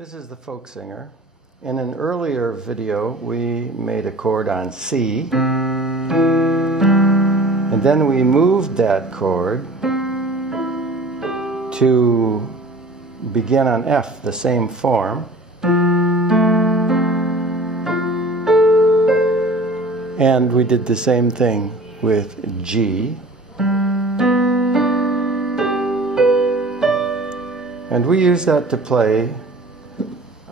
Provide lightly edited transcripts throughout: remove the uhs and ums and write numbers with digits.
This is the Folksinger. In an earlier video, we made a chord on C, and then we moved that chord to begin on F, the same form, and we did the same thing with G. And we use that to play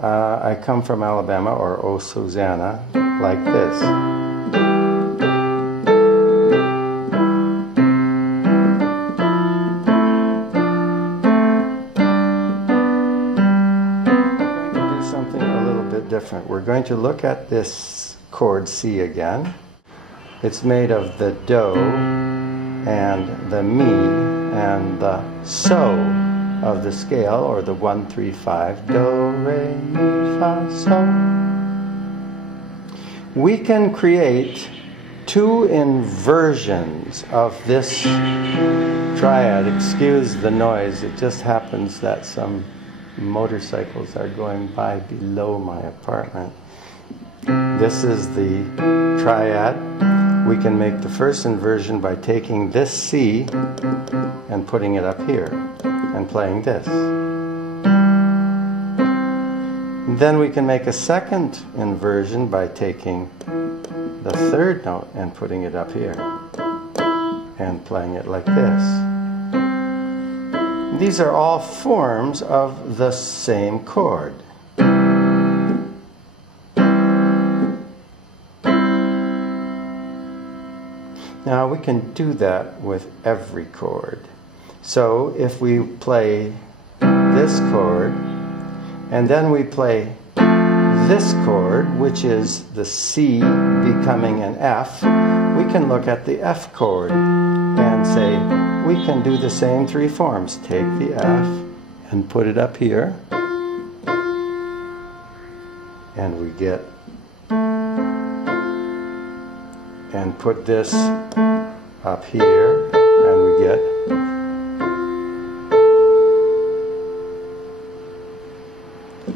I Come From Alabama, or Oh Susannah, like this. We're going to do something a little bit different. We're going to look at this chord C again. It's made of the Do and the Mi and the So of the scale, or the 1-3-5, Do, Re, Mi, Fa, So. We can create two inversions of this triad. Excuse the noise, it just happens that some motorcycles are going by below my apartment. This is the triad. We can make the first inversion by taking this C and putting it up here and playing this. Then we can make a second inversion by taking the third note and putting it up here and playing it like this. These are all forms of the same chord. Now we can do that with every chord. So if we play this chord, and then we play this chord, which is the C becoming an F, we can look at the F chord and say, we can do the same three forms. Take the F and put it up here, and we get, and put this up here, and we get,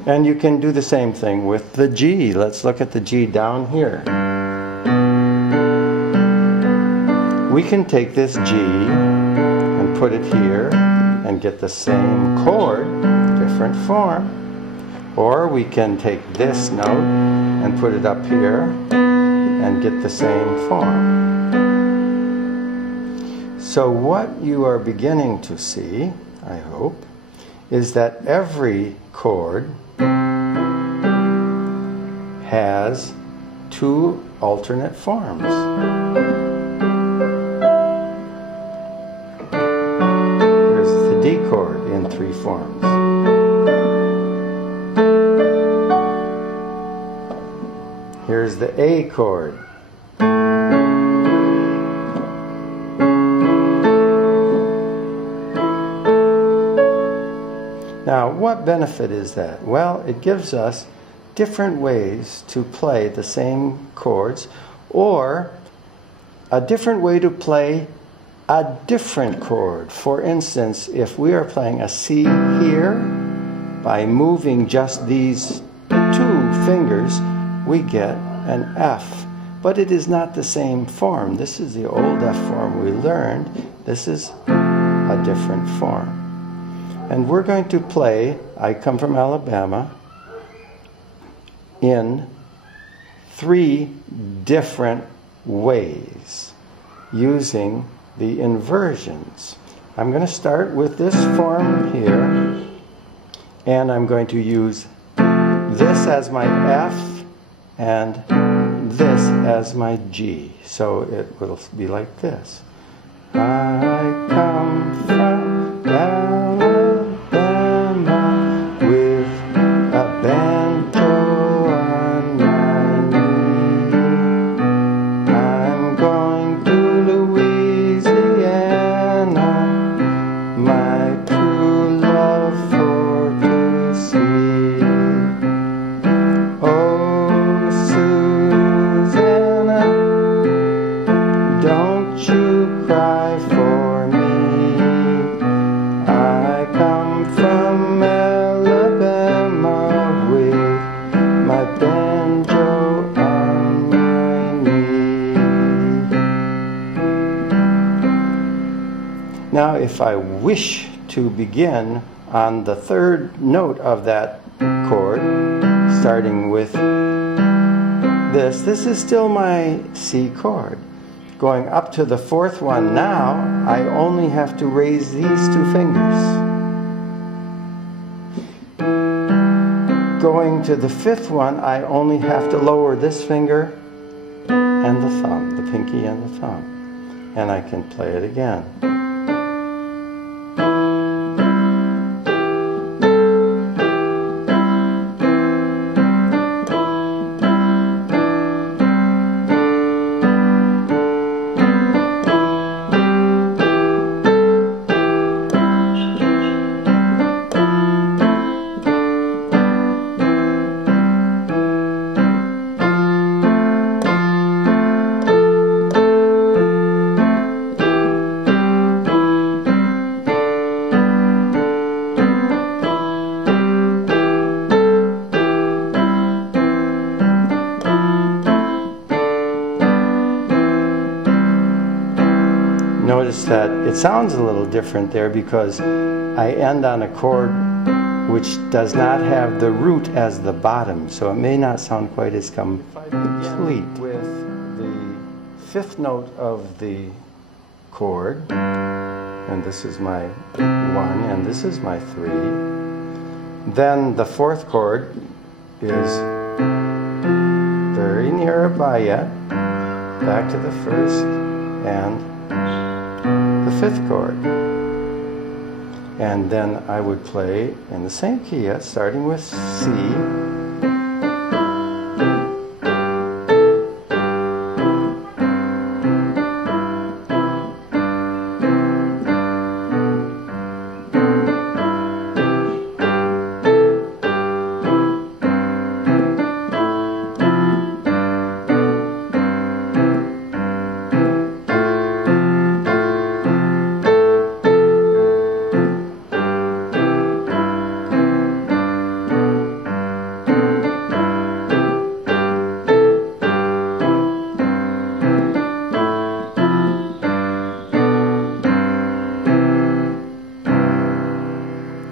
and you can do the same thing with the G. Let's look at the G down here. We can take this G and put it here and get the same chord, different form. Or we can take this note and put it up here and get the same form. So what you are beginning to see, I hope, is that every chord has two alternate forms. Here's the D chord in three forms. Here's the A chord. Now, what benefit is that? Well, it gives us different ways to play the same chords, or a different way to play a different chord. For instance, if we are playing a C here, by moving just these two fingers, we get an F. But it is not the same form. This is the old F form we learned. This is a different form. And we're going to play I Come From Alabama in three different ways using the inversions. I'm going to start with this form here, and I'm going to use this as my F and this as my G. So it will be like this. I come from Alabama with a banjo on my knee. I'm going to Louisiana, my true love for to see. Oh, Susannah, don't you cry for me. if I wish to begin on the third note of that chord, starting with this is still my C chord. Going up to the fourth one now, I only have to raise these two fingers. Going to the fifth one, I only have to lower this finger and the thumb, the pinky and the thumb. And I can play it again. Notice that it sounds a little different there because I end on a chord which does not have the root as the bottom, so it may not sound quite as complete. With the fifth note of the chord, and this is my 1 and this is my 3, then the fourth chord is very nearby yet, back to the first and the fifth chord, and then I would play in the same key, starting with C,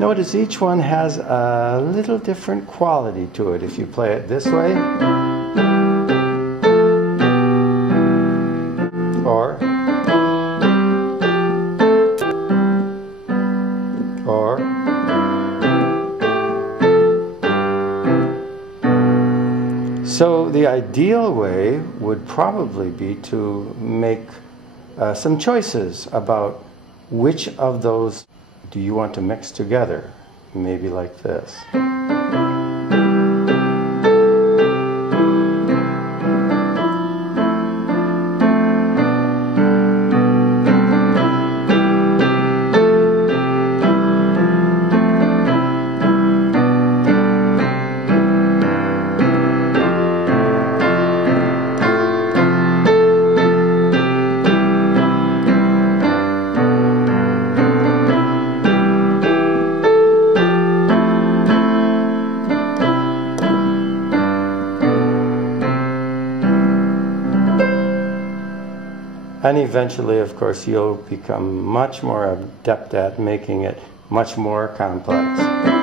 Notice each one has a little different quality to it. If you play it this way, or so the ideal way would probably be to make some choices about which of those do you want to mix together, maybe like this. And eventually, of course, you'll become much more adept at making it much more complex.